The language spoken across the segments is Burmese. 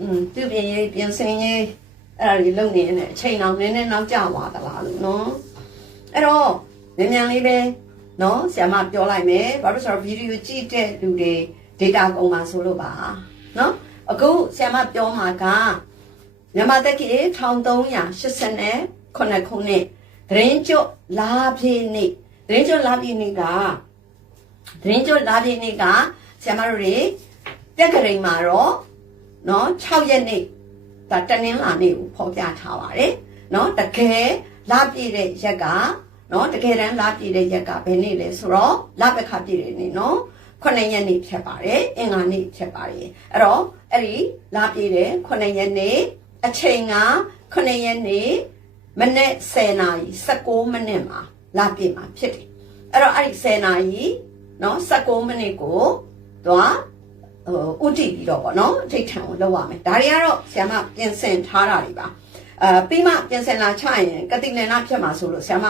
อืมသူပြင်ရေးပြင်ဆင်ရေးအဲ့ဒါတွေလုပ်နေတဲ့အချိန်အောင်နည်းနည်းနောက်ကျသွားသလားလို့နော်အဲ့တော့မြန်မြန်လေးပဲနော်ဆရာမပြောလိုက်မယ်ဘာလို့လဲဆိုတော့ဗီဒီယိုကြည့်တဲ့လူတွေ data ကုန်ပါဆိုလို့ပါနော်အခုဆရာမပြောမှာကမြန်မာတက္ကီ1389ခုနှစ်ဒရင်ကျွတ်လာပြေနေ့ဒရင်ကျွတ်လာပြေနေ့ကဒရင်ကျွတ်လာပြေနေ့ကဆရာမတို့တွေတက္ကရိန်မှာတော့ နော်6ရက်နေ့ဒါတနင်္လာနေ့ကိုဖော်ပြထားပါတယ်နော်တကယ်လာပြည့်တဲ့ရက်ကနော်တကယ်တမ်းလာပြည့်တဲ့ရက်ကဘယ်နေ့လဲဆိုတော့လပခပြည့်တဲ့နေ့နော်ခုနှစ်ရက်နေ့ဖြစ်ပါတယ်အင်္ဂါနေ့ဖြစ်ပါတယ်အဲ့တော့အဲ့ဒီလာပြည့်တဲ့ခုနှစ်ရက်နေ့အချိန်ကခုနှစ်ရက်နေ့မနေ့10နာရီ16မိနစ်မှာလာပြည့်မှာဖြစ်တယ်အဲ့တော့အဲ့ဒီ10နာရီနော်16မိနစ်ကိုသွား ဟိုဥတည်ပြီးတော့ဗောနော်အထိတ်ထန်ကိုလောက်ရမယ်ဒါတွေကတော့ဆ iam ပြင်ဆင်ထားတာတွေပါအဲပြီးမှပြင်ဆင်လာချရင်ကတိလင်နာဖြစ်မှာဆိုလို့ဆ iam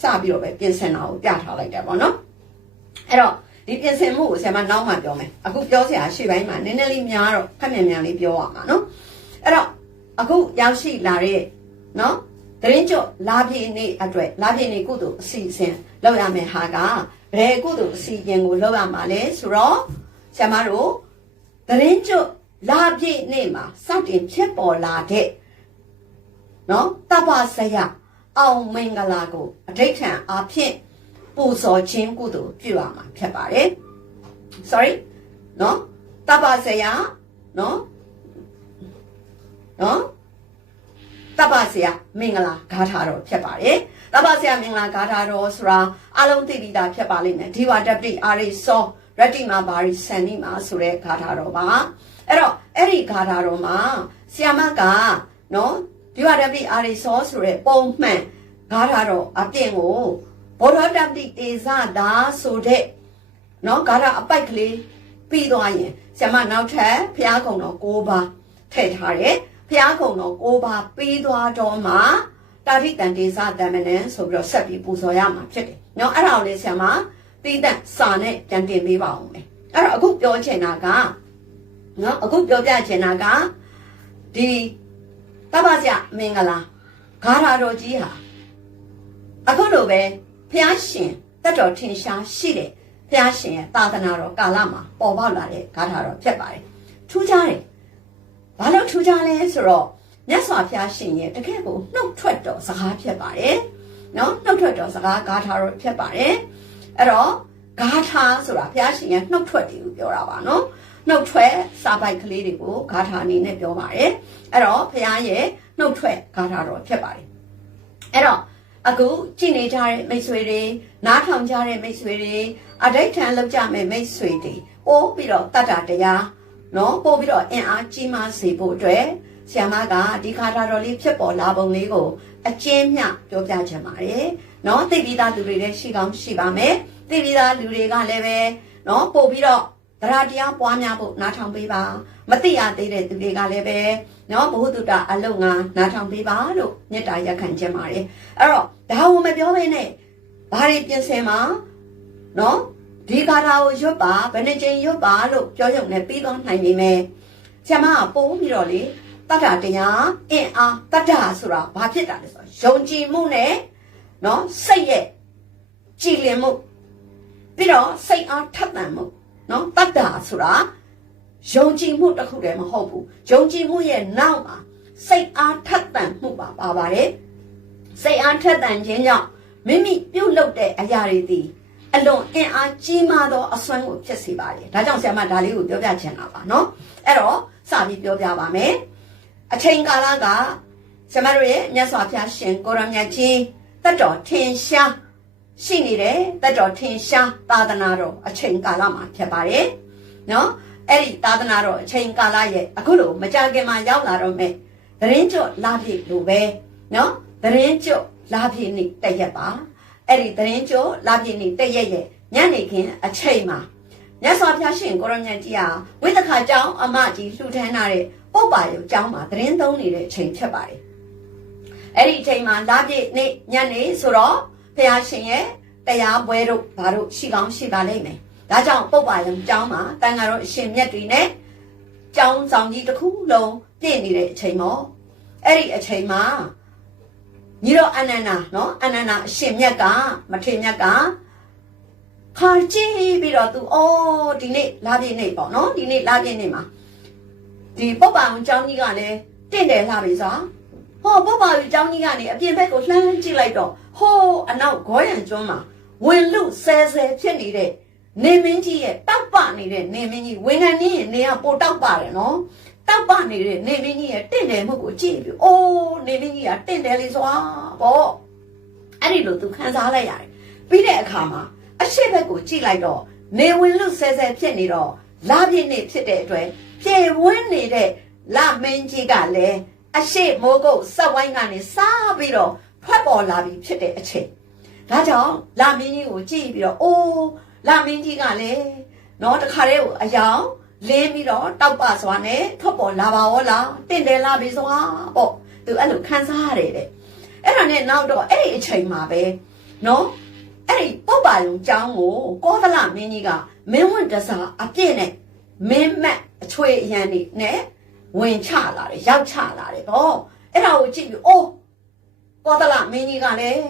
စပြီးတော့ပဲပြင်ဆင်တာကိုပြထားလိုက်တယ်ဗောနော်အဲ့တော့ဒီပြင်ဆင်မှုကိုဆ iam နောက်မှပြောမယ်အခုပြောစရာရှေ့ပိုင်းမှာနည်းနည်းလေးများတော့ခက်မြန်မြန်လေးပြောရမှာနော်အဲ့တော့အခုရောက်ရှိလာတဲ့နော်တရင်ကျော်လာပြည့်နေ့အတွက်လာပြည့်နေ့ကုသိုလ်အစီအစဉ်လောက်ရမယ်ဟာကဘယ်ကုသိုလ်အစီအစဉ်ကိုလောက်ရမှာလဲဆိုတော့ဆ iam တို့ တရင်ကျွတ်လာပြည့်နေ့မှာစတင်ဖြစ်ပေါ်လာတဲ့နော်တပ္ပဆယအောင်မင်္ဂလာကိုအဋိဋ္ဌံအားဖြင့်ပူဇော်ခြင်းကုသိုလ်ပြုရမှာဖြစ်ပါတယ် sorry နော်တပ္ပဆယနော်နော်တပ္ပဆယမင်္ဂလာဂါထာတော်ဖြစ်ပါတယ်တပ္ပဆယမင်္ဂလာဂါထာတော်ဆိုတာအလုံးသိပြီးသားဖြစ်ပါလိမ့်မယ်ဒီဝတ္တပိအာရိစော ရတ္တိမာဘာရိစန္နိမာဆိုတဲ့ဂါထာတော်ပါအဲ့တော့အဲ့ဒီဂါထာတော်မှာဆီယမကနော်ဒီဝတ္တပိအာရိစောဆိုတဲ့ပုံမှန်ဂါထာတော်အပြင်ကိုဘောဓတပိတေဇတာဆိုတဲ့နော်ဂါထာအပိုက်ကလေးပြီးသွားရင်ဆီယမနောက်ထပ်ဘုရားကုံတော်၉ပါးထည့်ထားတယ်ဘုရားကုံတော်၉ပါးပြီးသွားတော့မှတာရိတန်တေဇတမနံဆိုပြီးတော့ဆက်ပြီးပူဇော်ရမှာဖြစ်တယ်နော်အဲ့ဒါကိုလေဆီယမ ပြီးတဲ့စာနဲ့ပြန်တင်ပေးပါအောင်မယ်အဲ့တော့အခုပြောချင်တာကနော်အခုပြောပြချင်တာကဒီတပ္ပဇယမင်္ဂလာဂါထာတော်ကြီးဟာအခုလိုပဲဖျားရှင်တက်တော်ထင်ရှားရှိတဲ့ဖျားရှင်ရဲ့သာသနာတော်ကာလမှာပေါ်ပေါက်လာတဲ့ဂါထာတော်ဖြစ်ပါတယ်ထူးခြားတယ်ဘာလို့ထူးခြားလဲဆိုတော့မြတ်စွာဘုရားရှင်ရဲ့တကယ်ကိုနှုတ်ထွက်တော်စကားဖြစ်ပါတယ်နော်နှုတ်ထွက်တော်စကားဂါထာတော်ဖြစ်ပါတယ် အဲ့တော့ဂါထာဆိုတာဘုရားရှင်ရဲ့နှုတ်ထွက်တယ်လို့ပြောတာပါနော်နှုတ်ထွက်စာပိုက်ကလေးတွေကိုဂါထာအနေနဲ့ပြောပါတယ်အဲ့တော့ဘုရားရဲ့နှုတ်ထွက်ဂါထာတော်ဖြစ်ပါတယ်အဲ့တော့အခုကြည်နေကြတဲ့မိတ်ဆွေတွေနားထောင်ကြတဲ့မိတ်ဆွေတွေအဋိဋ္ဌံလောက်ကြမဲ့မိတ်ဆွေတွေပို့ပြီးတော့တတ္တတရားနော်ပို့ပြီးတော့အင်အားကြီးမားစေဖို့အတွက်ဆ iam ကဒီဂါထာတော်လေးဖြစ်ပေါ်လာပုံလေးကိုအကျဉ်းမျှပြောပြချင်ပါတယ် နော်သိပြီးသားလူတွေလည်းရှိကောင်းရှိပါမယ်သိပြီးသားလူတွေကလည်းပဲနော်ပို့ပြီးတော့တရားတရားပွားများဖို့နားထောင်ပေးပါမသိရသေးတဲ့သူတွေကလည်းပဲနော်ဘုဟုတ္တအလုံးငါနားထောင်ပေးပါလို့မေတ္တာရက်ခံခြင်းပါတယ်အဲ့တော့ဒါဝမပြောဘဲနဲ့ဘာတွေပြင်ဆင်မှာနော်ဒီကာထာကိုရွတ်ပါဘယ်နှကြိမ်ရွတ်ပါလို့ပြောရုံနဲ့ပြီးတော့နိုင်နေမယ်ဆရာမကပို့ပြီးတော့လေတတ္တတရားအင်အားတတ္တဆိုတာဘာဖြစ်တာလဲဆိုတော့ယုံကြည်မှုနဲ့ နော်စိတ်ရဲ့ကြည်လင်မှုပြီးတော့စိတ်အားထက်သန်မှုနော်တတ္တဆိုတာယုံကြည်မှုတစ်ခုတည်းမဟုတ်ဘူးယုံကြည်မှုရဲ့နောက်မှာစိတ်အားထက်သန်မှုပါပါပါတယ်စိတ်အားထက်သန်ခြင်းကြောင့်မိမိပြုတ်လုပ်တဲ့အရာတွေသည်အလွန်အင်အားကြီးမားသောအစွမ်းကိုဖြစ်စေပါတယ်ဒါကြောင့်ဆရာမဒါလေးကိုပြောပြချင်တာပါနော်အဲ့တော့စပြီးပြောပြပါမယ်အချိန်ကာလကဆရာမတို့ရဲ့မြတ်စွာဘုရားရှင်ကိုရမြတ်ကြီး တတ်တော်ထင်ရှားရှိနေတဲ့တတ်တော်ထင်ရှားသာသနာတော်အချိန်ကာလမှာဖြစ်ပါတယ်နော်အဲ့ဒီသာသနာတော်အချိန်ကာလရဲ့အခုလိုမကြခင်မှာရောက်လာတော့မယ်သတင်းကျော်လာပြည့်လိုပဲနော်သတင်းကျော်လာပြည့်နေ့တည့်ရက်ပါအဲ့ဒီသတင်းကျော်လာပြည့်နေ့တည့်ရက်ရဲ့ညနေခင်းအချိန်မှာမြတ်စွာဘုရားရှင်ကိုရမြတ်ကြီးဟာဝိသခာကျောင်းအမကြီးလှူထမ်းထားတဲ့ပုပ္ပါယုကျောင်းမှာသတင်းသုံးနေတဲ့အချိန်ဖြစ်ပါတယ် အဲ့ဒီအချိန်မှာလာပြည့်နေ့ညနေဆိုတော့ဘုရားရှင်ရဲ့တရားပွဲတို့ဘာတို့ရှိကောင်းရှိပါလိမ့်မယ်ဒါကြောင့်ပုပ္ပါယံကျောင်းမှာတန်ဃာတော်အရှင်မြတ်တွေနဲ့ကြောင်းဆောင်ကြီးတစ်ခုလုံးပြည့်နေတဲ့အချိန်ပေါ့အဲ့ဒီအချိန်မှာညီတော်အနန္ဒာနော်အနန္ဒာအရှင်မြတ်ကမထေရမြတ်ကခါကြည့်ပြီးတော့သူအော်ဒီနေ့လာပြည့်နေ့ပေါ့နော်ဒီနေ့လာပြည့်နေ့မှာဒီပုပ္ပအောင်ကျောင်းကြီးကလည်းတင့်တယ်လာပြီစွာ ဟောပုပ္ပအောင်ကျောင်းကြီးကနေအပြင်ဘက်ကိုလှမ်းကြည့်လိုက်တော့ဟောအနောက်ဂေါရံကျွန်းမှာဝင်လူဆဲဆဲဖြစ်နေတဲ့နေမင်းကြီးရဲ့တောက်ပနေတဲ့နေမင်းကြီးဝင်ခံနေရင်နေကပိုတောက်ပါတယ်နော်တောက်ပနေတဲ့နေမင်းကြီးရဲ့တင့်တယ်မှုကိုကြည့်ပြီးအိုးနေမင်းကြီးကတင့်တယ်လေစွာပေါ့အဲ့ဒီလိုသူခံစားလိုက်ရတယ်ပြီးတဲ့အခါမှာအရှိဘက်ကိုကြည့်လိုက်တော့နေဝင်လူဆဲဆဲဖြစ်နေတော့လာပြည့်နေဖြစ်တဲ့အတွက်ပြေဝင်းနေတဲ့လမင်းကြီးကလည်း အရှိမိုးကုတ်စက်ဝိုင်းကနေစားပြီးတော့ထွက်ပေါ်လာပြီးဖြစ်တဲ့အချိန်ဒါကြောင့်လာမင်းကြီးကိုကြည့်ပြီးတော့အိုးလာမင်းကြီးကလည်းနော်တခါတည်းကိုအယောင်လင်းပြီးတော့တောက်ပစွာနဲ့ထွက်ပေါ်လာပါရောလားတင့်တယ်လာပြီစွာပေါ့သူအဲ့လိုခံစားရတယ်တဲ့အဲ့ဒါနဲ့နောက်တော့အဲ့ဒီအချိန်မှာပဲနော်အဲ့ဒီပုပ္ပါယုံကျောင်းကိုကောသလမင်းကြီးကမင်းဝင်တစားအပြည့်နဲ့မင်းမက်အချွေအရန်နေနဲ့ ဝင်ချလာတယ်ရောက်ချလာတယ်ပေါ့အဲ့ဒါကိုကြည့်ပြီးအိုးကောသလမင်းကြီးကလည်း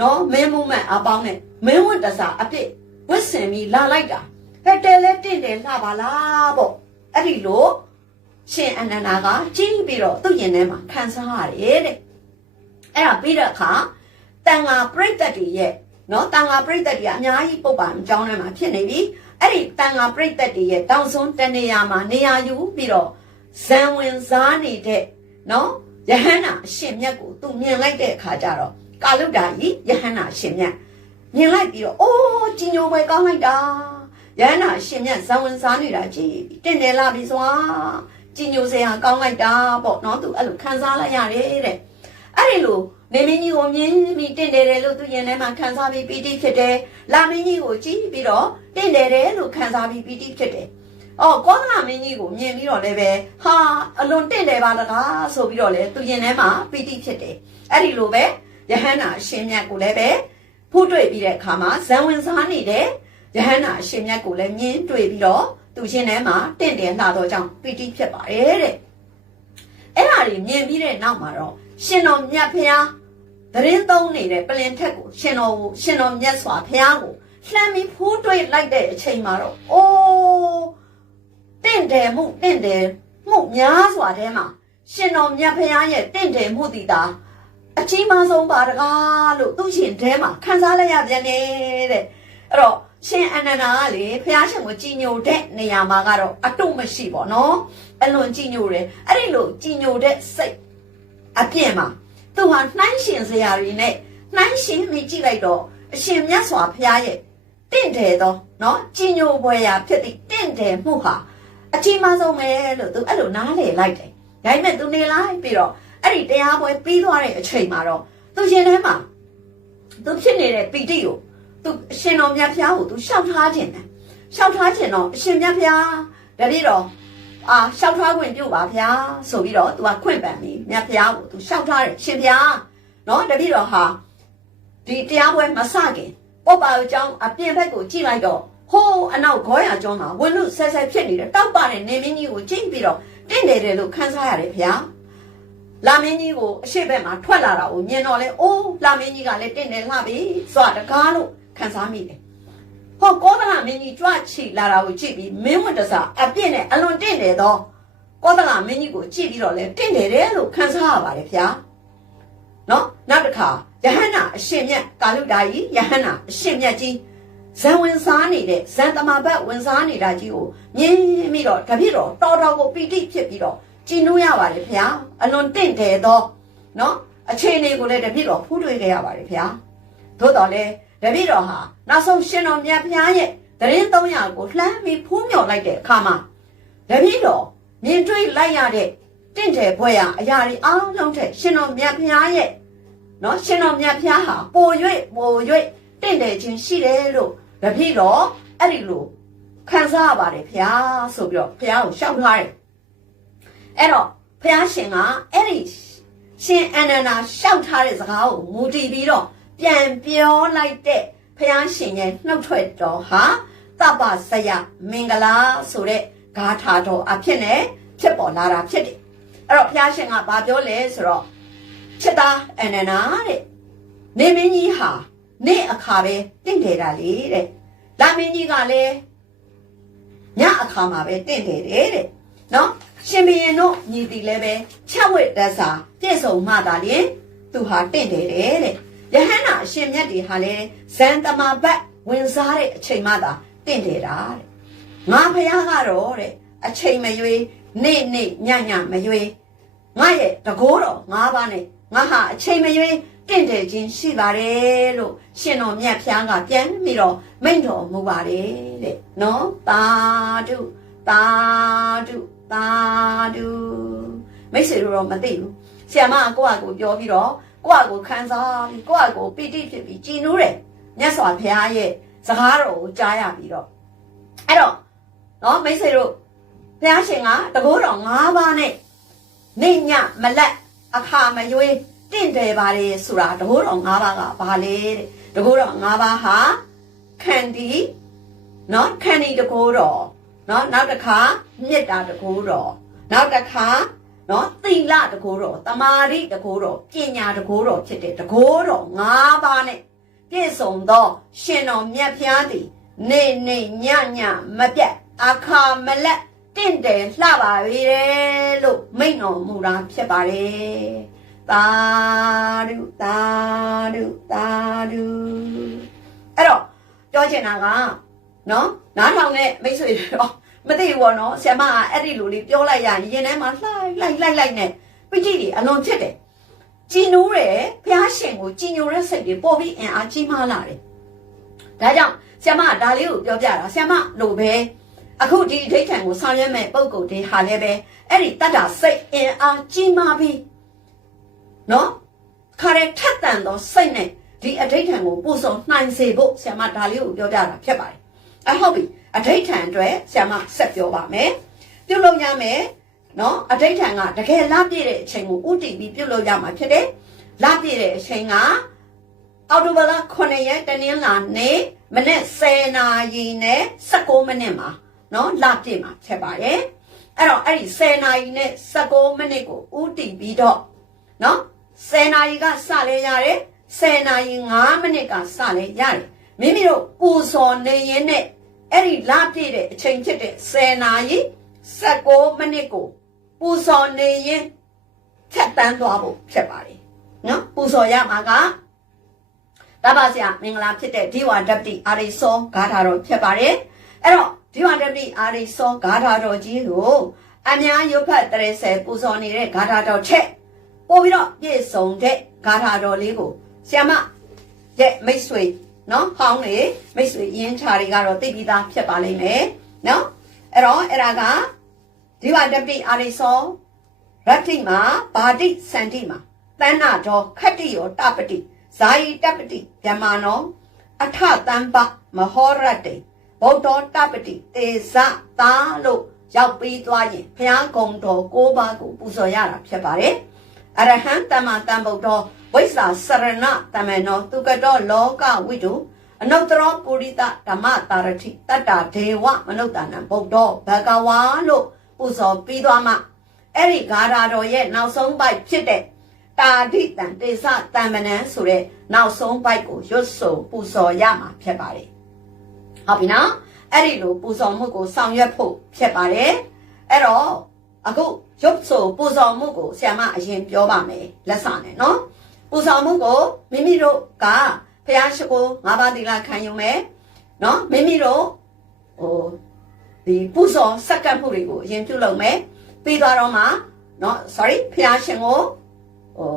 နော်မင်းမမတ်အပေါင်းနဲ့မင်းဝင်တစားအပြည့်ဝစ်စင်ပြီးလာလိုက်တာဟဲ့တဲလဲတင့်တယ်လှပါလားပေါ့အဲ့ဒီလိုရှင်အနန္ဒာကကြည့်ပြီးတော့သူ့ရင်ထဲမှာခံစားရတယ်တဲ့အဲ့ဒါပြီးတဲ့အခါတန်ဃာပြိတ္တတွေရဲ့နော်တန်ဃာပြိတ္တတွေကအများကြီးပုတ်ပါအကြောင်းထဲမှာဖြစ်နေပြီအဲ့ဒီတန်ဃာပြိတ္တတွေရဲ့တောင်စွန်းတနေရာမှာနေရာယူပြီးတော့ ဇံဝင်စားနေတဲ့နော်ယဟန္တာအရှင်မြတ်ကိုသူမြင်လိုက်တဲ့အခါကျတော့ကာလုဒ္ဒါကြီးယဟန္တာအရှင်မြတ်မြင်လိုက်ပြီးတော့အိုးကြီးညိုပဲကောင်းလိုက်တာယဟန္တာအရှင်မြတ်ဇံဝင်စားနေတာကြည်တင့်တယ်လာပြီစွာကြီးညိုစရာကောင်းလိုက်တာပေါ့နော်သူအဲ့လိုခံစားလိုက်ရတယ်တဲ့အဲ့ဒီလိုနေမင်းကြီးကိုမြင်ပြီးတင့်တယ်တယ်လို့သူရင်ထဲမှာခံစားပြီးပီတိဖြစ်တယ်လာမင်းကြီးကိုကြည့်ပြီးတော့တင့်တယ်တယ်လို့ခံစားပြီးပီတိဖြစ်တယ် အော်ကောသလမင်းကြီးကိုမြင်ပြီးတော့လည်းပဲဟာအလွန်တင့်တယ်ပါတကားဆိုပြီးတော့လေသူရင်ထဲမှာပီတိဖြစ်တယ်အဲ့ဒီလိုပဲယဟန္တာအရှင်မြတ်ကိုလည်းပဲဖူးတွေ့ပြီးတဲ့အခါမှာဇံဝင်စားနေတဲ့ယဟန္တာအရှင်မြတ်ကိုလည်းမြင်တွေ့ပြီးတော့သူရှင်ထဲမှာတင့်တယ်လှတော့ကြောင့်ပီတိဖြစ်ပါတယ်တဲ့အဲ့ဒါတွေမြင်ပြီးတဲ့နောက်မှာတော့ရှင်တော်မြတ်ဖျားသတင်းသုံးနေတဲ့ပလင်ထက်ကိုရှင်တော်ကိုရှင်တော်မြတ်စွာဘုရားကိုလှမ်းပြီးဖူးတွေ့လိုက်တဲ့အချိန်မှာတော့အိုး တင့်တယ်မှုတင့်တယ်မှုများစွာထဲမှာရှင်တော်မြတ်ဖျားရဲ့တင့်တယ်မှုတည်တာအကြီးမားဆုံးပါတကားလို့သူရှင်ထဲမှာခံစားလိုက်ရပြန်နေတဲ့အဲ့တော့ရှင်အနန္ဒာကလေဖျားရှင်ကိုကြည်ညိုတဲ့နေရာမှာကတော့အတုမရှိပေါ့နော်အလွန်ကြည်ညိုတယ်အဲ့ဒီလိုကြည်ညိုတဲ့စိတ်အပြည့်မှာသူဟာနှိုင်းရှင်စရာတွေနဲ့နှိုင်းရှင်မိကြည့်လိုက်တော့အရှင်မြတ်စွာဘုရားရဲ့တင့်တယ်သောနော်ကြည်ညိုပွဲရာဖြစ်သည့်တင့်တယ်မှုဟာ အကြီးမားဆုံးပဲလို့သူအဲ့လိုနားလေလိုက်တယ်ဒါပေမဲ့သူနေလိုက်ပြီးတော့အဲ့ဒီတရားပွဲပြီးသွားတဲ့အချိန်မှာတော့သူရှင်ထဲမှာသူဖြစ်နေတဲ့ပီတိကိုသူအရှင်တော်မြတ်ဖျားကိုသူရှောက်ထားခြင်းတယ်ရှောက်ထားခြင်းတော့အရှင်မြတ်ဖျားတပည့်တော်အာရှောက်ထားခွင့်ပြုပါဗျာဆိုပြီးတော့သူကခွင့်ပန်ပြီးမြတ်ဖျားကိုသူရှောက်ထားတယ်ရှင်ဖျားနော်တပည့်တော်ဟာဒီတရားပွဲမစခင်ပောပါအကြောင်းအပြင်ဘက်ကိုကြည့်လိုက်တော့ ဟိုးအနောက်ဂေါရကျောင်းမှာဝင်းလူဆဲဆဲဖြစ်နေတဲ့တောက်ပတဲ့နေမင်းကြီးကိုကြည့်ပြီးတော့တင့်တယ်တယ်လို့ခန်းစားရတယ်ဗျာလာမင်းကြီးကိုအရှိဘက်မှာထွက်လာတာကိုမြင်တော့လဲအိုးလာမင်းကြီးကလည်းတင့်တယ်လှပြီစွာတကားလို့ခန်းစားမိတယ်ဟောကောသလမင်းကြီးကြွချီလာတာကိုကြည့်ပြီးမင်းဝတ်တစားအပြည့်နဲ့အလွန်တင့်တယ်တော့ကောသလမင်းကြီးကိုကြည့်ပြီးတော့လဲတင့်တယ်တယ်လို့ခန်းစားရပါတယ်ဗျာနော်နောက်တစ်ခါယဟန္တာအရှင်မြတ်ကာလုတာကြီးယဟန္တာအရှင်မြတ်ကြီး ဇံဝင်စားနေတဲ့ဇံတမဘတ်ဝင်စားနေတာကြီးကိုမြင်ပြီးတော့တပြည့်တော့တော်တော်ကိုပီတိဖြစ်ပြီးတော့ကျင်လို့ရပါတယ်ဗျာအလွန်တင့်တယ်တော့နော်အခြေအနေကိုလည်းတပြည့်တော့ဖူးတွေ့ခဲ့ရပါတယ်ဗျာသို့တော်လည်းတပည့်တော်ဟာနောက်ဆုံးရှင်တော်မြတ်ဖျားရဲ့တရင်300ကိုလှမ်းပြီးဖူးမြော်လိုက်တဲ့အခါမှာတပည့်တော်မြင်တွေ့လိုက်ရတဲ့တင့်တယ်ဘွဲရအရာတွေအားလုံးထက်ရှင်တော်မြတ်ဖျားရဲ့နော်ရှင်တော်မြတ်ဖျားဟာပို၍ပို၍တင့်တယ်ခြင်းရှိတယ်လို့ တပည့်တော်အဲ့ဒီလိုခံစားရပါတယ်ဖျားဆိုပြီးတော့ဖျားကိုရှောက်ထားတယ်အဲ့တော့ဖျားရှင်ကအဲ့ဒီရှင်အနန္ဒာရှောက်ထားတဲ့စကားကိုမူတည်ပြီးတော့ပြန်ပြောလိုက်တဲ့ဖယားရှင်ရဲ့နှုတ်ထွက်တော်ဟာတပ္ပစယမင်္ဂလာဆိုတဲ့ဂါထာတော်အဖြစ်နဲ့ဖြစ်ပေါ်လာတာဖြစ်တယ်အဲ့တော့ဘုရားရှင်ကဘာပြောလဲဆိုတော့ချစ်သားအနန္နာတဲ့နေမင်းကြီးဟာ နေ့အခါပဲတင့်တယ်တာလေတဲ့လာမင်းကြီးကလည်းညအခါမှာပဲတင့်တယ်တယ်တဲ့နော်ရှင်ဘရင်တို့ညီတီလည်းပဲချက်ဝိတ္တစာပြည့်စုံမှသာလျင်သူဟာတင့်တယ်တယ်တဲ့ယဟန္တာအရှင်မြတ်တွေဟာလည်းဇန်တမဘတ်ဝင်စားတဲ့အချိန်မှသာတင့်တယ်တာတဲ့ငါဖះကတော့တဲ့အချိန်မရွေးနေ့နေ့ညညမရွေးငါရဲ့တကိုးတော်၅ပါးနဲ့ငါဟာအချိန်မရွေး တင့်တယ်ခြင်းရှိပါတယ်လို့ရှင်တော်မြတ်ဖျားကပြန်ပြီးတော့မိန့်တော်မူပါတယ်တဲ့နော်တာဓုတာဓုတာဓုမိတ်ဆွေတို့တော့မသိဘူးဆရာမကကိုယ့်အကိုပြောပြီးတော့ကိုယ့်အကိုခံစားပြီးကိုယ့်အကိုပီတိဖြစ်ပြီးကြည်နူးတယ်မြတ်စွာဘုရားရဲ့စကားတော်ကိုကြားရပြီးတော့အဲ့တော့နော်မိတ်ဆွေတို့ဘုရားရှင်ကတကိုးတော်၅ပါးနဲ့နေညမလက်အခါမရွေး တင့်တယ်ပါလေဆိုတာတကိုးတော်၅ပါးကဘာလဲတဲ့တကိုးတော်၅ပါးဟာခန္တီနော်ခန္တီတကိုးတော်နော်နောက်တစ်ခါမေတ္တာတကိုးတော်နောက်တစ်ခါနော်သီလတကိုးတော်တမာရိတကိုးတော်ပညာတကိုးတော်ဖြစ်တဲ့တကိုးတော်၅ပါးနဲ့ပြည့်စုံသောရှင်တော်မြတ်ဖျားသည်နေနေညညမပြတ်အခါမလက်တင့်တယ်လှပါပြီတဲ့လို့မိန့်တော်မူတာဖြစ်ပါတယ် သာဓုသာဓုသာဓုအဲ့တော့ပြောချင်တာကနော်နားထောင်တဲ့မိတ်ဆွေတွေတော့မသိဘူးပေါ့နော်ဆ iam ကအဲ့ဒီလိုလေးပြောလိုက်ရရင်ရင်ထဲမှာလှိုက်လိုက်လိုက်လိုက်နဲ့ပိဋိတွေအလွန်ဖြစ်တယ်ကြည်နူးတယ်ဘုရားရှင်ကိုကြည်ညိုတဲ့စိတ်တွေပို့ပြီးအင်အားကြီးမားလာတယ်ဒါကြောင့်ဆ iam ကဒါလေးကိုပြောပြတာဆ iam လိုပဲအခုဒီအဋိဋ္ဌံကိုဆောင်ရွက်မဲ့ပုံကိုယ်တွေဟာလည်းပဲအဲ့ဒီတတ္တာစိတ်အင်အားကြီးမားပြီး နော်ခါရဲထက်တန်သောစိတ်နဲ့ဒီအဋိဋ္ဌံကိုပို့ဆောင်နိုင်စေဖို့ဆ iam ဒါလေးကိုပြောပြတာဖြစ်ပါတယ်အဟုတ်ပြီအဋိဋ္ဌံအတွက်ဆ iam ဆက်ပြောပါမယ်ပြုလုပ်ရမယ်နော်အဋိဋ္ဌံကတကယ်လပြည့်တဲ့အချိန်ကိုဥတည်ပြီးပြုလုပ်ရမှာဖြစ်တယ်လပြည့်တဲ့အချိန်ကအော်တိုဘာလ9ရက်တနင်္လာနေ့မနေ့10နာရီနဲ့19မိနစ်မှာနော်လပြည့်မှာဖြစ်ပါတယ်အဲ့တော့အဲ့ဒီ10နာရီနဲ့19မိနစ်ကိုဥတည်ပြီးတော့နော် 10နာရီကစလဲရတယ်10နာရီ5မိနစ်ကစလဲရတယ်မိမိတို့ပူဇော်နေရင်နဲ့အဲ့ဒီလပြည့်တဲ့အချိန်ဖြစ်တဲ့10နာရီ19မိနစ်ကိုပူဇော်နေရင်ဖြတ်တန်းသွားဖို့ဖြစ်ပါတယ်နော်ပူဇော်ရမှာကတပါစရာမင်္ဂလာဖြစ်တဲ့ဒီဝါဒပတိအာရိစောဂါထာတော်ဖြစ်ပါတယ်အဲ့တော့ဒီဝါဒပတိအာရိစောဂါထာတော်ကြီးကိုအများရုပ်ဖတ်တရေဆယ်ပူဇော်နေတဲ့ဂါထာတော်ချက် ပို့ပြီးတော့ပြည့်စုံတဲ့ဂါထာတော်လေးကိုဆ iam ရဲ့မိတ်ဆွေနော်ဟောင်းလေမိတ်ဆွေရင်းချာတွေကတော့သိပြီးသားဖြစ်ပါလိမ့်မယ်နော်အဲ့တော့အဲ့ဒါကဒီဝါဒပတိအာရိစောရတ္တိမှာဗာတိစန္တိမှာတဏ္ဏတော်ခတ္တိယောတပတိဇာယီတပတိဗြဟ္မာနောအထတံပမဟောရတေဗုဒ္ဓတပတိတေဇတာလို့ရောက်ပြီးသွားရင်ဘုရားကုံတော်၉ပါးကိုပူဇော်ရတာဖြစ်ပါတယ် အရဟံတမတံဗုဒ္ဓဝိဇ္ဇာစရဏတမေနောသူကတော်လောကဝိတုအနုတ္တရောပုရိသဓမ္မတာရတိတတ္တာဒေဝမနုဿာနံဗုဒ္ဓဘဂဝါလို့ပူဇော်ပြီးသွားမှအဲ့ဒီဂါထာတော်ရဲ့နောက်ဆုံးပိုက်ဖြစ်တဲ့တာဒိတံတေသတံမနံဆိုတဲ့နောက်ဆုံးပိုက်ကိုရွတ်ဆိုပူဇော်ရမှာဖြစ်ပါတယ်ဟုတ်ပြီနော်အဲ့ဒီလိုပူဇော်မှုကိုဆောင်ရွက်ဖို့ဖြစ်ပါတယ်အဲ့တော့ အခုရွတ်ဆိုပူဇော်မှုကိုဆရာမအရင်ပြောပါမယ်လက်စနဲ့နော်ပူဇော်မှုကိုမိမိတို့ကဖျားရှိခိုးငါးပါးသီလခံယူမယ်နော်မိမိတို့ဟိုဒီပူဇော်စက္ကန့်မှုတွေကိုအရင်ပြုလုပ်မယ်ပြီးသွားတော့မှနော် sorry ဖျားရှင်ကိုဟို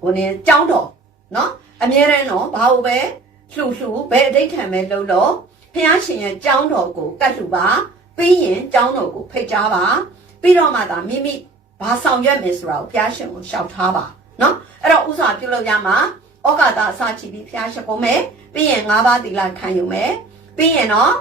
ဟိုနေကြောင်းတော်နော်အမြဲတမ်းတော့ဘာလို့ပဲလှူလှူဘယ်အဋိဋ္ဌံပဲလုပ်လို့ဖျားရှင်ရဲ့ကြောင်းတော်ကိုကတ်လှူပါပြီးရင်ကြောင်းတော်ကိုဖိတ်ကြားပါ ပြီးတော့မှသာမိမိဘာဆောင်ရွက်မယ်ဆိုတာကိုဖျားရှင်ကိုရှောက်ထားပါနော်အဲ့တော့ဥစွာပြုလုပ်ရမှာဩကာသအစာချီပြီးဖျားရှိဖို့မယ်ပြီးရင်၅ပါးသီလခံယူမယ်ပြီးရင်တော့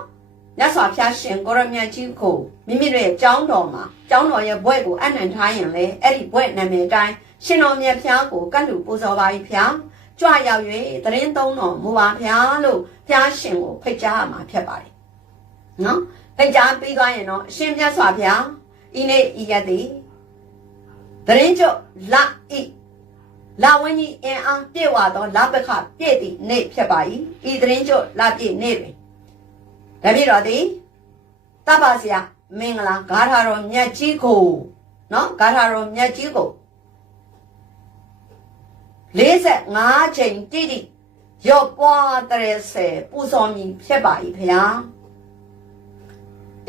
မြတ်စွာဘုရားရှင်ကိုရမြတ်ကြီးကိုမိမိတို့ရဲ့ကျောင်းတော်မှာကျောင်းတော်ရဲ့ဘွဲ့ကိုအနံ့ထားရင်လေအဲ့ဒီဘွဲ့နာမည်တိုင်းရှင်တော်မြတ်ဖျားကိုကတ်လူပူဇော်ပါ၏ဖျားကြွရောက်၍တရင်သုံးတော်မူပါဖျားလို့ဖျားရှင်ကိုဖိတ်ကြားရမှာဖြစ်ပါတယ်နော်ဖိတ်ကြားပြီးသွားရင်တော့အရှင်မြတ်စွာဘုရား ဤနေ့ဤရက်သည်တရင်ကျလာဤလာဝင်းကြီးအင်အားပြည့်ဝသောလပခပြည့်သည့်နေ့ဖြစ်ပါ၏ဤတရင်ကျလာပြည့်နေ့တွင်ဒါပြည့်တော်သည်တပ္ပစရာမင်္ဂလာဂါထာတော်မြတ်ကြီးကိုနော်ဂါထာတော်မြတ်ကြီးကို45ချိန်တိတိရော့ပွားတဲ့ဆယ်ပူဇော်မည်ဖြစ်ပါ၏ဖျား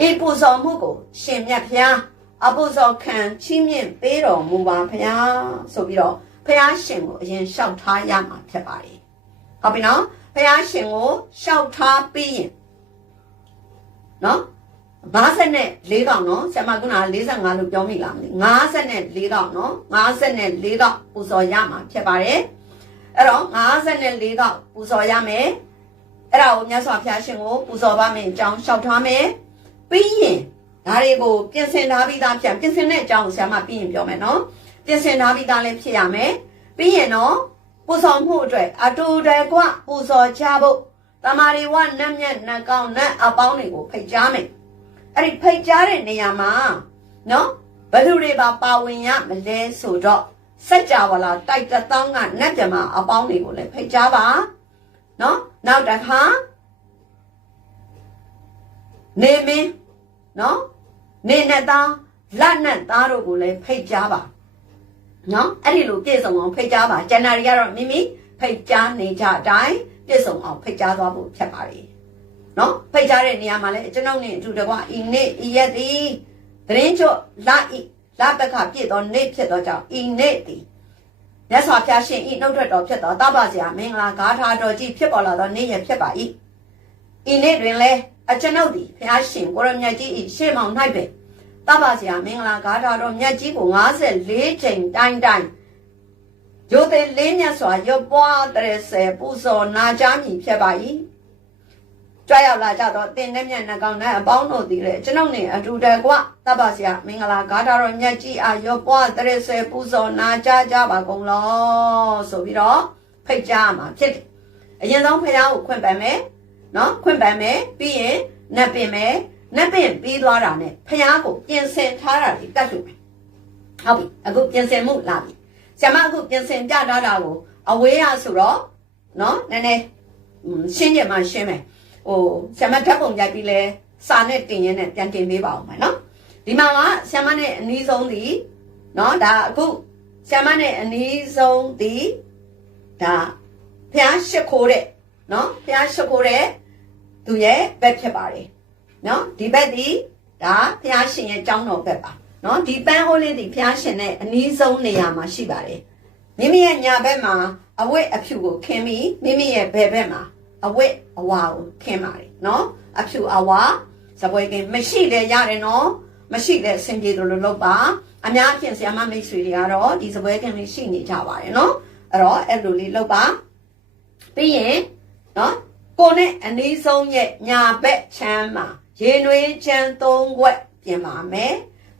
ဤပူဇော်မှုကို ရှင်မြတ်ဖျားအပူဇော်ခံချီးမြှင့်ပေးတော်မူပါဖျားဆိုပြီးတော့ဖျားရှင်ကိုအရင်လျှောက်ထားရမှာဖြစ်ပါတယ်ဟုတ်ပြီနော်ဖျားရှင်ကိုလျှောက်ထားပြီးရင်နော်54កောင်နော်ဆရာမက45လို့ပြောမိလားမသိ54កောင်နော်54កောင်ပူဇော်ရမှာဖြစ်ပါတယ်အဲ့တော့54កောင်ပူဇော်ရမယ်အဲ့ဒါကိုမြတ်စွာဘုရားရှင်ကိုပူဇော်ပါမယ်အကြောင်းလျှောက်ထားမယ် ပြီးရင်ဒါတွေကိုပြင်ဆင်ထားပြီးသားဖြစ်ပြင်ဆင်တဲ့အကြောင်းကိုဆရာမပြီးရင်ပြောမယ်နော်ပြင်ဆင်ထားပြီးသားလည်းဖြစ်ရမယ်ပြီးရင်တော့ပူဇော်မှုအတွက်အတူတကွပူဇော်ချဖို့တမာရီဝနတ်မြတ်နတ်ကောင်းနတ်အပေါင်းတွေကိုဖိတ်ကြားမယ်အဲ့ဒီဖိတ်ကြားတဲ့နေရာမှာနော်ဘယ်သူတွေပါပါဝင်ရမလဲဆိုတော့စัจ java လာတိုက်တသောင်းကနတ်ပြမအပေါင်းတွေကိုလည်းဖိတ်ကြားပါနော်နောက်တစ်ခါနေမင်း နော်နေနဲ့သားလက်နဲ့သားတို့ကိုလည်းဖိတ်ကြားပါနော်အဲ့ဒီလိုပြည့်စုံအောင်ဖိတ်ကြားပါဇန်နဝါရီကတော့မိမိဖိတ်ကြားနေကြအတိုင်းပြည့်စုံအောင်ဖိတ်ကြားသွားဖို့ဖြစ်ပါတယ်နော်ဖိတ်ကြားတဲ့နေရာမှာလည်းကျွန်ုပ်နဲ့အတူတကွဤနေ့ဤရက်သည်သတင်းချွတ်လာဤလာဘက်ကပြည့်သောနေ့ဖြစ်သောကြောင့်ဤနေ့သည်မြတ်စွာဘုရားရှင်ဤနှုတ်ထွက်တော်ဖြစ်သောတပ္ပဇာမင်္ဂလာဂါထာတော်ကြီးဖြစ်ပေါ်လာသောနေ့ရက်ဖြစ်ပါ၏ဤနေ့တွင်လည်း အကျွန်ုပ်သည်ဘုရားရှင်ကိုရမြတ်ကြီးဤရှေ့မောင်၌ပင်တပ္ပဇာမင်္ဂလာဂါထာတော်မြတ်ကြီးကို54ချိန်တိုင်းတိုင်းရိုသေလေးမြတ်စွာရွတ်ပွားတဲ့ဆယ်ပူဇော်နာကြားမည်ဖြစ်ပါ၏ကြွရောက်လာကြတော့တင်တဲ့မြတ်နှကောင်နဲ့အပေါင်းတို့သည်လေကျွန်ုပ်နှင့်အတူတကွတပ္ပဇာမင်္ဂလာဂါထာတော်မြတ်ကြီးအားရွတ်ပွားတဲ့ဆယ်ပူဇော်နာကြားကြပါကုန်လောဆိုပြီးတော့ဖိတ်ကြားမှာဖြစ်တယ်အရင်ဆုံးဖះကိုခွင့်ပန်မယ် နော်ခွင့်ပန်မယ်ပြီးရင်နတ်ပင်မယ်နတ်ပင်ပြီးသွားတာနဲ့ဖះကိုပြင်ဆင်ထားတာတွေတတ်လို့မယ်ဟုတ်ပြီအခုပြင်ဆင်မှုလာပြီဆရာမအခုပြင်ဆင်ပြထားတာကိုအဝေးရဆိုတော့နော်နည်းနည်းရှင်းကြမှာရှင်းမယ်ဟိုဆရာမဓာတ်ပုံရိုက်ပြီးလဲစာနဲ့တင်ရင်းနဲ့ပြန်တင်ပေးပါဦးမယ်နော်ဒီမှာကဆရာမနဲ့အနည်းဆုံးဒီနော်ဒါအခုဆရာမနဲ့အနည်းဆုံးဒီဒါဖះရှစ်ခိုးတဲ့ နော်ဖះရှစ်ခိုးတဲ့သူရဲ့ဘက်ဖြစ်ပါတယ်နော်ဒီဘက်ဒီဒါဖះရှင်ရဲ့ကျောင်းတော်ဘက်ပါနော်ဒီပန်းဟိုးလေးဒီဖះရှင်နဲ့အနည်းဆုံးနေရာမှာရှိပါတယ်မိမိရဲ့ညာဘက်မှာအဝတ်အဖြူကိုခင်းပြီးမိမိရဲ့ဘယ်ဘက်မှာအဝတ်အဝါကိုခင်းပါတယ်နော်အဖြူအဝါစပွဲကင်းမရှိတယ်ရတယ်နော်မရှိတဲ့အဆင်ပြေတယ်လို့လုပ်ပါအများအပြားဆရာမမိတ်ဆွေတွေကတော့ဒီစပွဲကင်းလေးရှိနေကြပါတယ်နော်အဲ့တော့အဲ့လိုလေးလုပ်ပါပြီးရင် နော်ကိုနဲ့အနည်းဆုံးရဲ့ညာဘက်ချမ်းမှာရေနွေးချမ်း၃ခွက်ပြင်ပါမယ်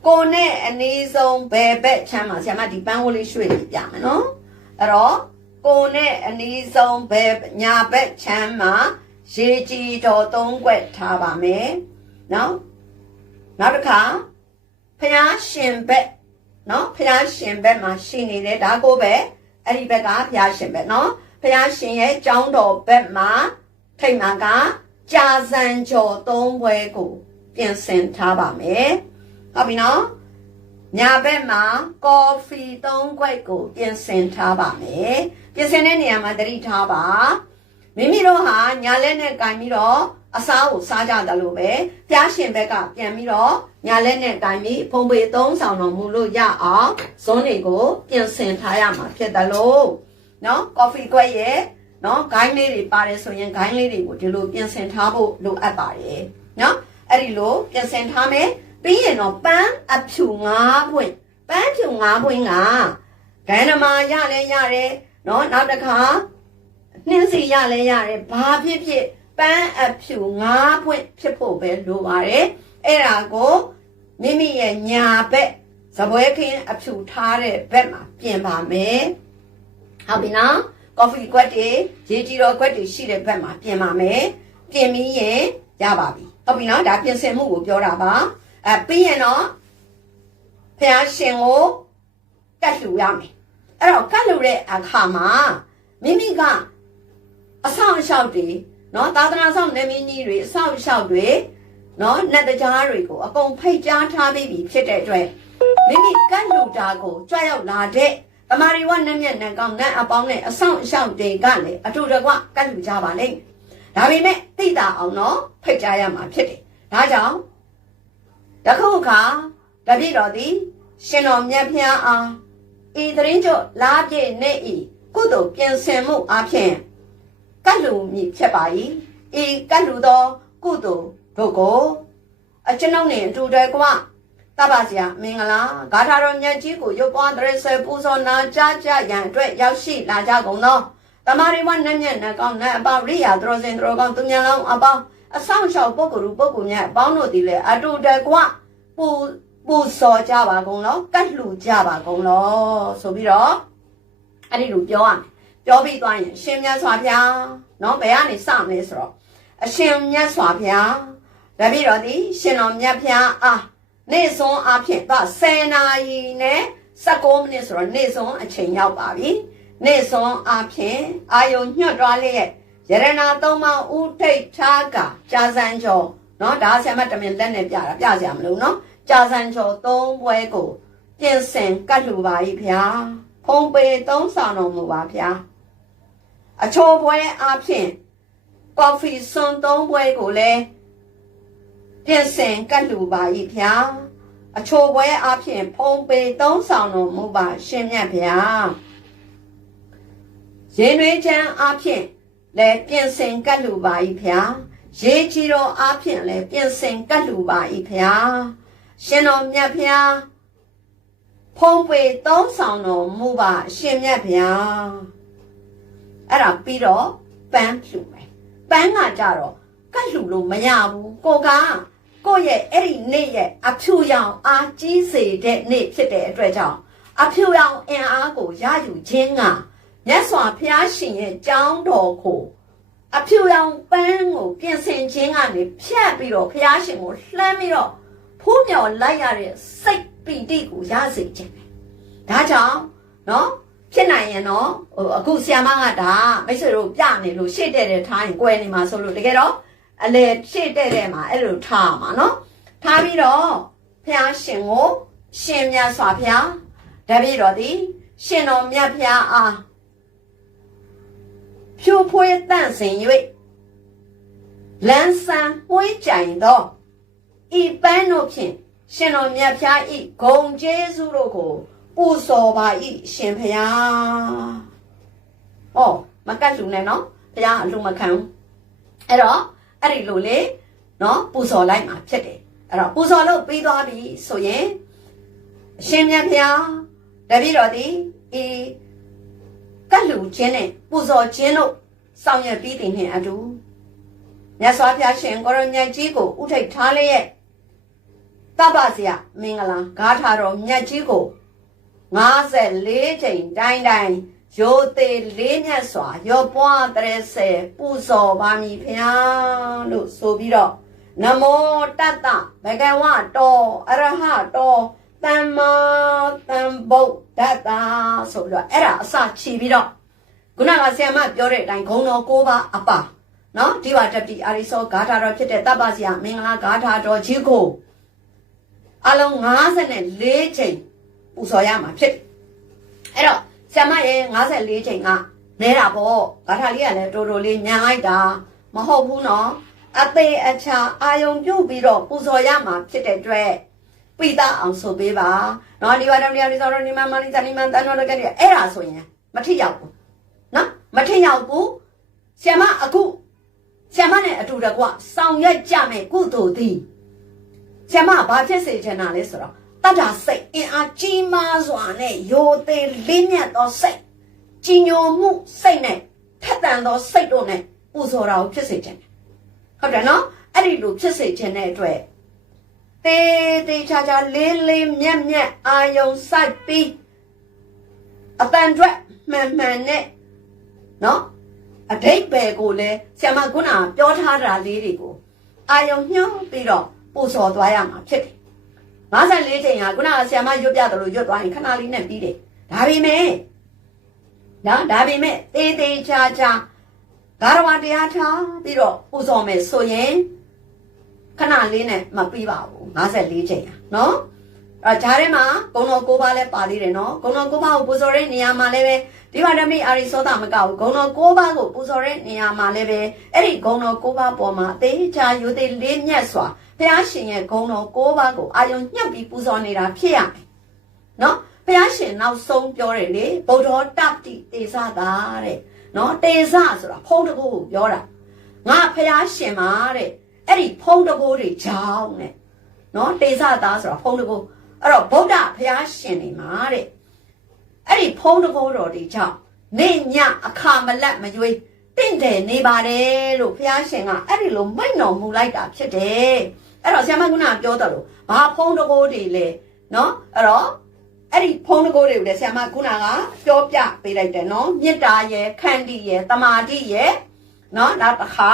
ကိုနဲ့အနည်းဆုံးဘယ်ဘက်ချမ်းမှာဆရာမဒီပန်းဝလေးရွှေ့ပြမယ်နော်အဲ့တော့ကိုနဲ့အနီးဆုံးဘယ်ညာဘက်ချမ်းမှာရေကြည်တော်သုံးခွက်ထားပါမယ်နော်နောက်တစ်ခါဖျားရှင်ဘက်နော်ဖျားရှင်ဘက်မှာရှိနေတဲ့ဒါကိုပဲအဲ့ဒီဘက်ကဖျားရှင်ဘက်နော် ဖျားရှင်ရဲ့ကျောင်းတော်ဘက်မှာထိတ်မှာကကြာစံကျော်သုံးခွဲကိုပြင်ဆင်ထားပါမယ်ဟုတ်ပြီနော်ညာဘက်မှာကော်ဖီ၃ခွက်ကို ပြင်ဆင်ထားပါမယ်ပြင်ဆင်တဲ့နေရာမှာတတိထားပါမိမိတို့ဟာညာလက်နဲ့ကင်ပြီးတော့အစားကိုစားကြတယ်လို့ပဲဖျားရှင်ဘက်ကပြန်ပြီးတော့ညာလက်နဲ့ကင်ပြီးဖုံပေသုံးဆောင်တော်မူလို့ရအောင်ဇွန်းတွေကိုပြင်ဆင်ထားရမှာဖြစ်တယ်လို့ နော်ကော်ဖီခွက်ရဲ့နော်ဂိုင်းလေးတွေပါတယ်ဆိုရင်ဂိုင်းလေးတွေကိုဒီလိုပြင်ဆင်ထားဖို့လိုအပ်ပါတယ်နော်အဲ့ဒီလိုပြင်ဆင်ထားမယ်ပြီးရင်တော့ပန်းအဖြူ၅ပွင့်ပန်းဖြူ၅ပွင့်ကဂန္ဓမာရလဲရတယ်နော်နောက်တစ်ခါနှင်းစီရလဲရတယ်ဘာဖြစ်ဖြစ်ပန်းအဖြူ၅ပွင့်ဖြစ်ဖို့ပဲလိုပါတယ်အဲ့ဒါကိုမိမိရဲ့ညာဘက်ဇပွဲခင်းအဖြူထားတဲ့ဘက်မှာပြင်ပါမယ် ဟုတ်ပြီနော်ကော်ဖီကွက်တွေရေကြီးတော်ကွက်တွေရှိတဲ့ဘက်မှာပြင်ပါမယ်ပြင်ပြီးရင်ရပါပြီဟုတ်ပြီနော်ဒါပြင်ဆင်မှုကိုပြောတာပါအဲပြီးရင်တော့ဖះရှင်ကိုကတ်လှူရမယ်အဲ့တော့ကတ်လှူတဲ့အခါမှာမိမိကအဆောင်အရှောက်တွေနော်သာသနာဆောင်နေမင်းကြီးတွေအဆောင်အရှောက်တွေနော်နတ်တကြားတွေကိုအကုန်ဖိတ်ကြားထားပြီးပြီဖြစ်တဲ့အတွက်မိမိကတ်လှူတာကိုကြွရောက်လာတဲ့ တမာရီဝနတ်မြတ်နတ်ကောင်းနတ်အပေါင်းနဲ့အဆောင်အရှောက်တွေကလည်းအတူတကွကတ်လှူကြပါလိမ့်မယ်ဒါပေမဲ့သိတာအောင်နော်ဖိတ်ကြားရမှာဖြစ်တယ်ဒါကြောင့်တခုခါတပြည့်တော်သည် ရှင်တော်မြတ်ဖျားအားဤသရင်ကျလားပြည့်နေဤကုသိုလ်ပြင်ဆင်မှုအပြင်ကတ်လူမည်ဖြစ်ပါ၏ဤကတ်လူသော ကုသိုလ်တို့ကိုအကျွန်ုပ်နှင့်အတူတကွ တပ္ပစရာမင်္ဂလာဂါထာတော်မြတ်ကြီးကိုရုပ်ပွားတရဆွေပူဇော်နာကြားကြရန်အတွက်ရောက်ရှိလာကြကုန်သောတမာရီဝနတ်မြတ်နတ်ကောင်းနတ်အပေါရိယာသရောစင်သရောကောင်းသူမြန်လောင်းအပေါင်းအဆောင်ရှောက်ပုဂ္ဂိုလ်ပုဂ္ဂိုလ်များအပေါင်းတို့သည်လည်းအတူတကွပူပူဇော်ကြပါကုန်လောကတ်လှူကြပါကုန်လောဆိုပြီးတော့အဲ့ဒီလိုပြောရမယ်ပြောပြီးသွားရင်ရှင်မြတ်စွာဘုရားเนาะဘယ်ကနေစမလဲဆိုတော့အရှင်မြတ်စွာဘုရားတပည့်တော်သည်ရှင်တော်မြတ်ဘုရားအား နေ့စွန်းအဖြစ်တော့10နာရီနဲ့16မိနစ်ဆိုတော့နေ့စွန်းအချိန်ရောက်ပါပြီနေ့စွန်းအဖြစ်အာယုံညွှတ်သွားလျက်ယရနာသုံးပါးဥထိတ်ထားကကြာစံကျော်เนาะဒါဆရာမတမင်လက်နဲ့ပြတာပြစရာမလိုเนาะကြာစံကျော်သုံးပွဲကိုပြင်ဆင်ကတ်လူပါ၏ဗျာဖုံးပေသုံးဆောင်တော်မူပါဗျာအချိုးပွဲအဖြစ်ကော်ဖီစွန်သုံးပွဲကိုလည်း ပြင်ဆင်ကတ်လူပါ၏ဗျာအချိုးပွဲအဖြစ်ဖုံးပေသုံးဆောင်တော်မူပါရှင်မြတ်ဗျာရင်တွေချမ်းအဖြစ်လည်းပြင်ဆင်ကတ်လူပါ၏ဗျာရေးချီတော်အဖြစ်လည်းပြင်ဆင်ကတ်လူပါ၏ဗျာရှင်တော်မြတ်ဗျာဖုံးပေသုံးဆောင်တော်မူပါရှင်မြတ်ဗျာအဲ့ဒါပြီးတော့ပန်းဖြူမယ်ပန်းကကြတော့ကတ်လှူလို့မရဘူးကိုက ကိုယ့်ရဲ့အဲ့ဒီနေ့ရဲ့အဖြူရောင်အားကြီးစေတဲ့နေ့ဖြစ်တဲ့အတွက်ကြောင့်အဖြူရောင်အင်အားကိုရယူခြင်းကမြတ်စွာဘုရားရှင်ရဲ့ကြောင်းတော်ကိုအဖြူရောင်ပန်းကိုပြင်ဆင်ခြင်းကနေဖြတ်ပြီးတော့ဘုရားရှင်ကိုလှမ်းပြီးတော့ဖူးမြော်လိုက်ရတဲ့စိတ်ပီတိကိုရစေခြင်းပဲဒါကြောင့်နော်ဖြစ်နိုင်ရင်တော့ဟိုအခုဆီယမကဒါမိတ်ဆွေတို့ပြနေလို့ရှေ့တဲ့တဲ့ထားရင်꿰နေမှာဆိုလို့တကယ်တော့ အလေရှေ့တဲ့တဲ့မှာအဲ့လိုထားမှာနော်ထားပြီးတော့ဖះရှင်ကိုရှင်မြတ်စွာဘုရားတပည့်တော်သည်ရှင်တော်မြတ်ဘုရားအားဖြိုးဖွေးတန့်စင်၍လန်းဆန်းဝှေးကြိုင်သောဤပန်းတို့ဖြင့်ရှင်တော်မြတ်ဘုရားဤဂုံကျေးဇူးတို့ကိုပူဇော်ပါဤရှင်ဘုရား။ဟောမကတ်လူနဲ့နော်ဘုရားအလူမခံဘူး။အဲ့တော့ အဲ့ဒီလိုလေနော်ပူဇော်လိုက်မှာဖြစ်တယ်။အဲ့တော့ပူဇော်လို့ပြီးသွားပြီဆိုရင်အရှင်မြတ်ဘုရားတပည့်တော်သည်ဤကတ်လူချင်းနဲ့ပူဇော်ခြင်းတို့ဆောင်ရွက်ပြီးတဲ့နှင့်အတူမြတ်စွာဘုရားရှင်ကိုရမြတ်ကြီးကိုဥထိတ်ထားလျက်တပ္ပစရာမင်္ဂလာဂါထာတော်မြတ်ကြီးကို54ချိန်တိုင်းတိုင်း ရိုသေလေးမြတ်စွာရောပွားတရစေပူဇော်ပါမည်ဖျားလို့ဆိုပြီးတော့နမောတတ္တဘဂဝတောအရဟတောသမ္မာသမ္ဗုဒ္ဓတ္တဆိုပြီးတော့အဲ့ဒါအစချီပြီးတော့ခုနကဆရာမပြောတဲ့အတိုင်းဂုံတော်၉ပါးအပါနော်ဒီဝတ္တတိအာရိသောဂါထာတော်ဖြစ်တဲ့တပ္ပစရာမင်္ဂလာဂါထာတော်ကြီးကိုအလုံး54ချိန်ပူဇော်ရမှာဖြစ်တယ်အဲ့တော့ ဆရာမရဲ့54ချိန်ကနဲတာပေါ့ဂါထာလေးကလည်းတော်တော်လေးညံလိုက်တာမဟုတ်ဘူးနော်အသေးအချာအာယုံပြုတ်ပြီးတော့ပူဇော်ရမှာဖြစ်တဲ့အတွက်ပိတာအောင်ဆိုပေးပါနော်ဒီဝါဒမရီဆိုတော့ဒီမမနီဇာနီမန်တန်တော်ကတည်းကအဲ့ဒါဆိုရင်မထိရောက်ဘူးနော်မထိရောက်ဘူးဆရာမအခုဆရာမနဲ့အတူတကွဆောင်ရွက်ကြမယ်ကုသိုလ်သည်ဆရာမဘာဖြစ်စေချင်တာလဲဆိုတော့ တတ္တာစိတ်အင်အားကြီးမားစွာနဲ့ရိုသေလေးမြတ်သောစိတ်ကြီးညိုမှုစိတ်နဲ့ထက်သန်သောစိတ်တို့နဲ့ပူဇော်တာကိုဖြစ်စေခြင်းဟုတ်တယ်နော်အဲ့ဒီလိုဖြစ်စေခြင်းတဲ့အတွက်တေးတေးချာချာလေးလေးမြတ်မြတ်အာယုံစိုက်ပြီးအတန်အတွက်မှန်မှန်နဲ့နော်အတိတ်ပဲကိုလည်းဆရာမခုနပြောထားတာလေးတွေကိုအာယုံညှို့ပြီးတော့ပူစော်သွားရမှာဖြစ်တယ် 54ချိန်ဟာခုနကဆရာမရွတ်ပြတယ်လို့ရွတ်သွားရင်ခဏလေးနဲ့ပြီးတယ်ဒါပေမဲ့နော်ဒါပေမဲ့တေးသေးချာချာဂါရဝတရားထားပြီးတော့ပူစော်မယ်ဆိုရင်ခဏလေးနဲ့မပြီးပါဘူး54ချိန်ဟာနော်အဲဂျားထဲမှာဂုံတော်၉ပါးလဲပါသေးတယ်နော်ဂုံတော်၉ပါးကိုပူဇော်တဲ့နေရာမှာလည်းပဲဒီပါဒမိအာရိသောတာမကဘူးဂုံတော်၉ပါးကိုပူဇော်တဲ့နေရာမှာလည်းပဲအဲ့ဒီဂုံတော်၉ပါးပေါ်မှာအသေးချာယူသေးလေးမြတ်စွာ ဘုရားရှင်ရဲ့ဂုံတော်၉ပါးကိုအာယုံညှပ်ပြီးပူဇော်နေတာဖြစ်ရမယ်နော်ဘုရားရှင်နောက်ဆုံးပြောတယ်လေဗုဒ္ဓတပ္တိတေဇတာတဲ့နော်တေဇဆိုတာဖုံးတကူကိုပြောတာငါဘုရားရှင်မှာတဲ့အဲ့ဒီဖုံးတကူတွေကြောင်းတဲ့နော်တေဇတာဆိုတာဖုံးတကူအဲ့တော့ဗုဒ္ဓဘုရားရှင်နေမှာတဲ့အဲ့ဒီဖုံးတကူတော်တွေကြောင့်နေညအခါမလက်မရွေးတင့်တယ်နေပါတယ်လို့ဘုရားရှင်ကအဲ့ဒီလိုမိန့်တော်မူလိုက်တာဖြစ်တယ် အဲ့တော့ဆရာမကကပြောတယ်လို့ဘာဖုံးတကူတွေလဲနော်အဲ့တော့အဲ့ဒီဖုံးတကိုးတွေကိုလည်းဆရာမခုနကပြောပြပေးလိုက်တယ်နော်မေတ္တာရဲ့ခန္တီရဲ့တမာတိရဲ့နော်နောက်တစ်ခါ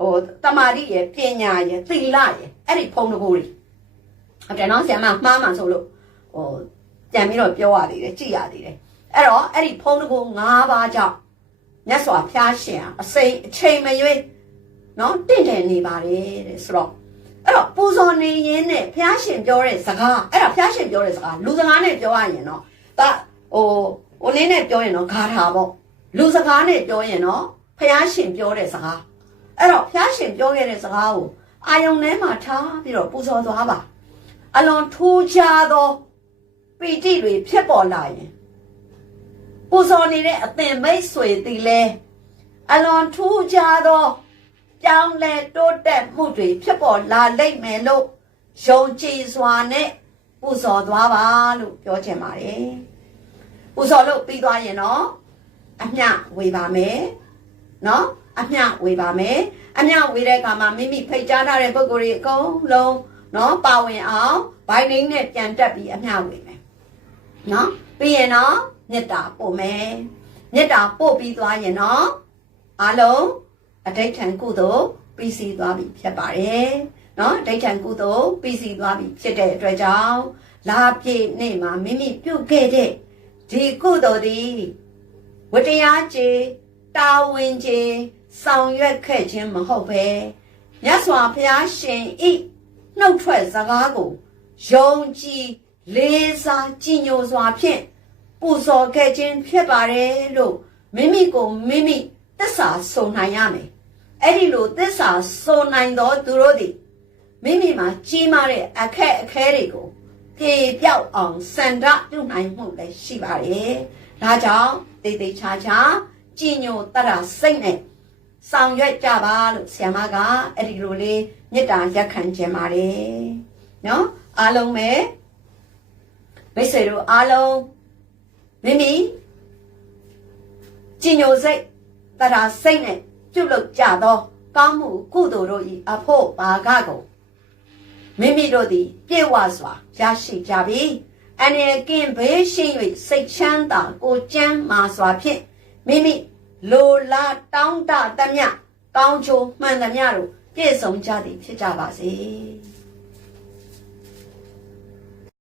ဟိုတမာတိရဲ့ပညာရဲ့သီလရဲ့အဲ့ဒီဖုံးတကိုးတွေဟုတ်တယ်နော်ဆရာမမှားမှဆိုလို့ဟိုပြန်ပြီးတော့ပြောရသေးတယ်ကြည့်ရသေးတယ်အဲ့တော့အဲ့ဒီဖုံးတကိုး၅ပါးကြောင့်မြတ်စွာဘုရားရှင်ဟာအစိမ်အချိန်မရွေးနော်တင့်တယ်နေပါတယ်တဲ့ဆိုတော့ အဲ့တော့ပူဇော်နေရင်းနဲ့ဘုရားရှင်ပြောတဲ့စကားအဲ့ဒါဘုရားရှင်ပြောတဲ့စကားလူစကားနဲ့ပြောရရင်တော့ဒါဟိုဟိုနည်းနဲ့ပြောရင်တော့ဂါထာပေါ့လူစကားနဲ့ပြောရင်တော့ဘုရားရှင်ပြောတဲ့စကားအဲ့တော့ဘုရားရှင်ပြောခဲ့တဲ့စကားကိုအာယုန်ထဲမှာထားပြီးတော့ပူဇော်သွားပါအလွန်ထူးခြားသောပီတိတွေဖြစ်ပေါ်လာရင်ပူဇော်နေတဲ့အသင်မိတ်ဆွေတီလဲအလွန်ထူးခြားသော ပြောင်းလဲတိုးတက်မှုတွေဖြစ်ပေါ်လာလိမ့်မယ်လို့ယုံကြည်စွာနဲ့ပူဇော်သွားပါလို့ပြောချင်ပါတယ်။ပူဇော်လို့ပြီးသွားရင်တော့အမျှဝေပါမယ်။နော်အမျှဝေပါမယ်။အမျှဝေတဲ့အခါမှာမိမိဖိတ်ကြားထားတဲ့ပုံကိုယ်တွေအကုန်လုံးနော်ပါဝင်အောင်ဘိုင်းနှင်းနဲ့ပြန်တက်ပြီးအမျှဝေမယ်။နော်ပြီးရင်တော့မေတ္တာပို့မယ်။မေတ္တာပို့ပြီးသွားရင်တော့အားလုံး အတိတ်ထံကုသိုလ်ပြီးစီးသွားပြီဖြစ်ပါတယ်။နော်အတိတ်ထံကုသိုလ်ပြီးစီးသွားပြီဖြစ်တဲ့အတွက်ကြောင့်လာပြည့်နေ့မှာမိမိပြုတ်ခဲ့တဲ့ဒီကုသိုလ်သည်ဝတရားကျေတာဝန်ကျေဆောင်ရွက်ခဲ့ခြင်းမဟုတ်ပဲမြတ်စွာဘုရားရှင်ဤနှုတ်ထွက်စကားကိုယုံကြည်လေးစားကြည်ညိုစွာဖြင့်ပူဇော်ခဲ့ခြင်းဖြစ်ပါတယ်လို့မိမိကိုမိမိ သစ္စာဆိုနိုင်ရမယ်အဲ့ဒီလိုသစ္စာဆိုနိုင်သောသူတို့သည်မိမိမှာကြီးမားတဲ့အခက်အခဲတွေကိုပြေပြောက်အောင်စန္ဒပြုနိုင်မှုလည်းရှိပါတယ်။ဒါကြောင့်တေးသေးချာချာကြည်ညိုတရစိတ်နဲ့ဆောင်ရွက်ကြပါလို့ဆ iam ကအဲ့ဒီလိုလေးမေတ္တာရက်ခံခြင်းပါတယ်။နော်အားလုံးပဲမိတ်ဆွေတို့အားလုံးမိမိကြည်ညိုစိတ် တရာစိတ်နဲ့ပြုလုပ်ကြသော ကောင်းမှုကုသိုလ်တို့၏အဖို့ဘာကကိုမိမိတို့သည် ပြေဝစွာရရှိကြပြီအနေကင်းဘေးရှင်း၍စိတ်ချမ်းသာကိုကျမ်းမာစွာဖြင့်မိမိလိုလားတောင်းတသမျှကောင်းချိုမှန်သမျှတို့ပြည့်စုံကြသည်ဖြစ်ကြပါစေ